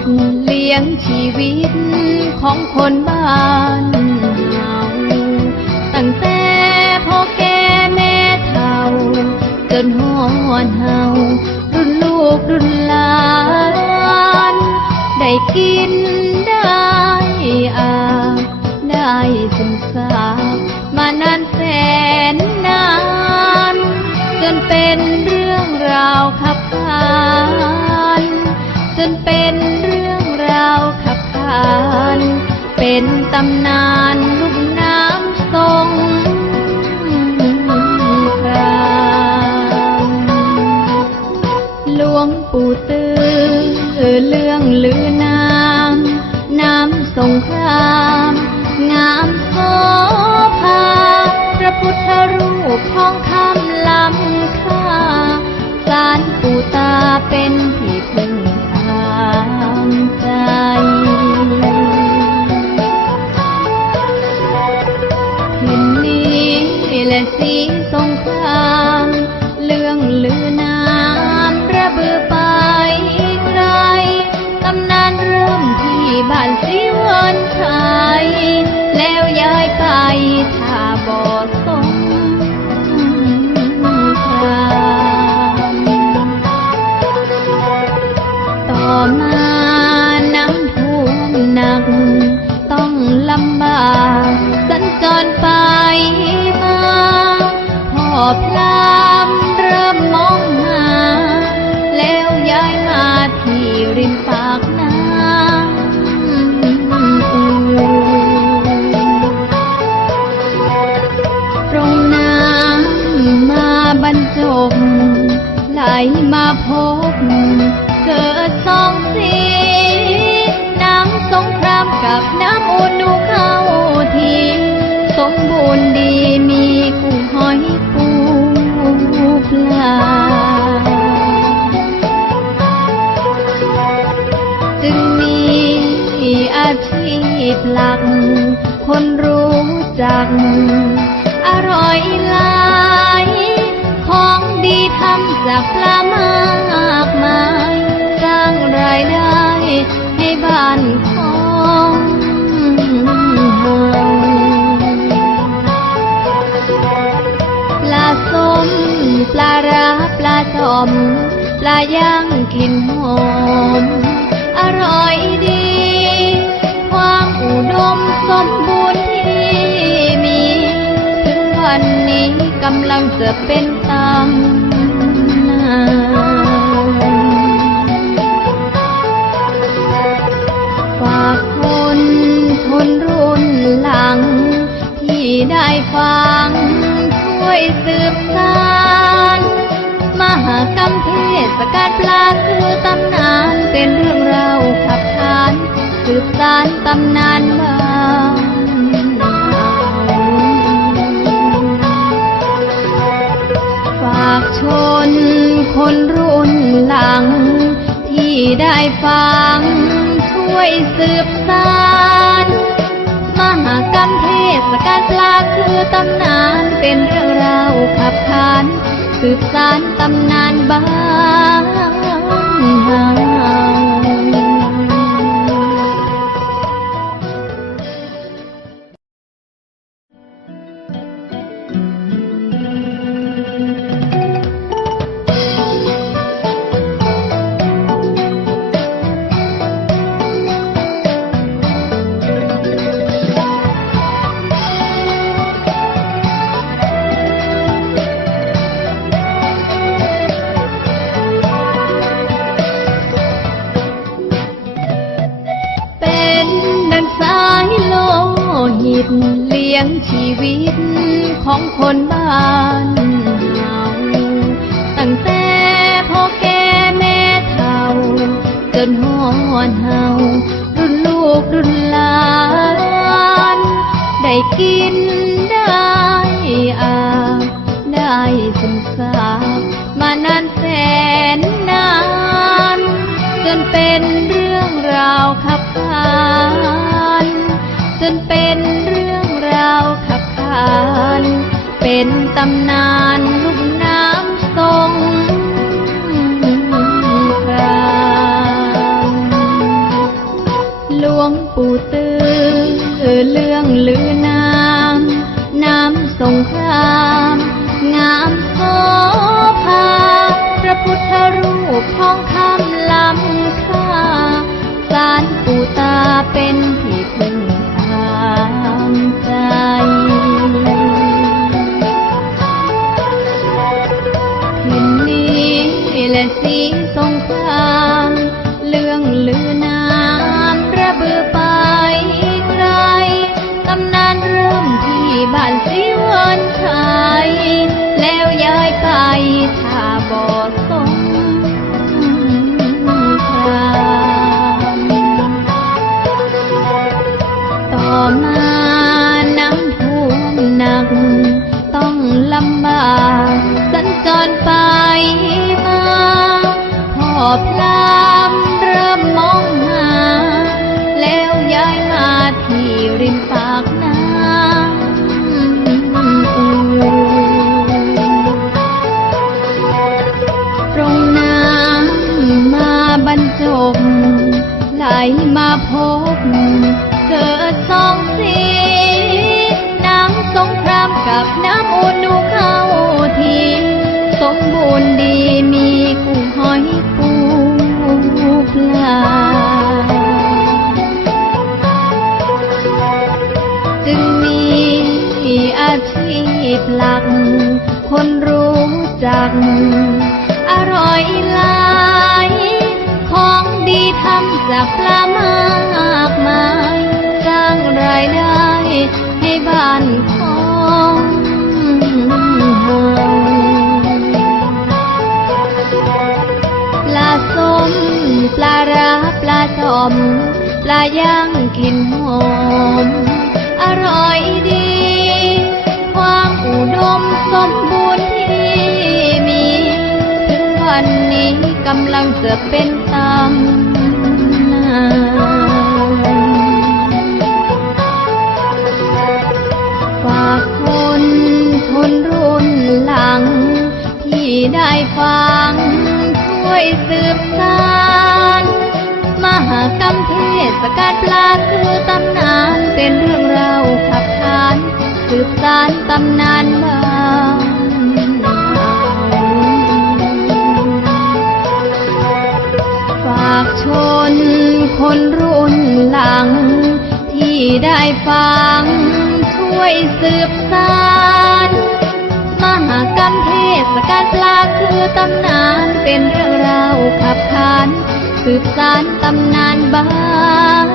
ตเลี้ยงชีวิตของคนบ้านเฮาตั้งแต่พ่อแก่แม่เฒ่าจนฮอดเฮารุ่นลูกรุ่นหลานได้กินได้อาบได้ซึมซาบมานานแสนนานจนเป็นเรื่องราวขับขานจนเป็นเรื่องราวขับขานเป็นตำนานลุ่มน้ำทรงครามหลวงปู่ตื้อเรื่องลือนามน้ำสงครามงามโสภาพระพุทธรูปทองคำล้ำค่าศาลปู่ตาเป็นที่พึ่งทางใจถิ่นนี้และสีสงครามเรื่องลือนามระเบือไปไกลตำนานเริ่มที่บ้านศรีวันชัยแล้วย้ายไปท่าบ่อสงครามต่อมาน้ำท่วมหนักต้องลำบากสัญจรไปมาพ่อพรามเริ่มมองหาแล้วย้ายมาที่ริมปากน้ำตรงน้ำมาบรรจบไหลมาพบเกิดสองสีน้ำสงครามกับน้ำอุณุเข้าทีสมบูรณ์ดีมีกุ้งหอยปูปลาจึงมีอาชีพหลักคนรู้จักอร่อยหลายของดีทำจากปลามากมายสร้างรายได้ให้บ้านของเฮาปลาส้มปลาร้าปลาจอมปลาย่างกลิ่นหอมอร่อยดีความอุดมสมบูรณ์ที่มีถึงวันนี้กำลังจะเป็นตำนานฝากคนรุ่นหลังที่ได้ฟังช่วยสืบสานมหากรรมเทศกาลปลาคือตำนานเป็นเรื่องราวขับขานสืบสานตำนานบ้านฝากชนคนรุ่นหลังที่ได้ฟังช่วยสืบสานมหากรรมเทศกาลปลาคือตำนานเป็นเรื่องราวขับขานสืบสานตำนานบ้านเฮาเลี้ยงชีวิตของคนบ้านเฮาตั้งแต่พ่อแก่แม่เฒ่าจนฮอดเฮารุ่นลูกรุ่นหลานได้กินได้อาบได้ซึมซาบมานานแสนนานจนเป็นเรื่องราวขับขานจนเป็นเรื่องราวขับขานเป็นตำนานลุ่มน้ำทรงคราม วงปู่ตื้อเรื่องลือนามน้ำสงครามงามโสภาพระพุทธรูปทองคำล้ำค่าศาลปู่ตาเป็นที่พึ่งทางใจคืนนี้และสีสงครามเรื่องลือนามระเบือไปไกลตำนานเริ่มที่บ้านสีวันชัยแล้วย้ายไปท่าบ่อสงครามต่อมาน้ำท่วมหนักต้องลำบากสัญจรไปมาพ่อพลามเริ่มมองหาแล้วย้ายมาที่ริมปากน้ำตรงน้ำมาบรรจบไหลมาพบเกิดสองสีน้ำสงครามกับน้ำอุณุเข้าทีสมบูรณ์ดีมีกุ้งหอยปูปลาจึงมีอาชีพหลักคนรู้จักอร่อยหลายของดีทำจากปลามากมายสร้างรายได้ให้บ้านของเราปลาส้มปลาร้าปลาจอมปลาย่างกลิ่นหอมอร่อยดีความอุดมสมบูรณ์ที่มีถึงวันนี้กำลังจะเป็นตำนานฝากคนรุ่นหลังที่ได้ฟังช่วยสืบสานมหากรรมเทศกาลปลาคือตำนานเป็นเรื่องราวขับขานสืบสานตำนานบ้านฝากชนคนรุ่นหลังที่ได้ฟังช่วยสืบสานมหากรรมเทศกาลปลาคือตำนานเป็นเรื่องราวขับขานสืบสานตำนานบ้าน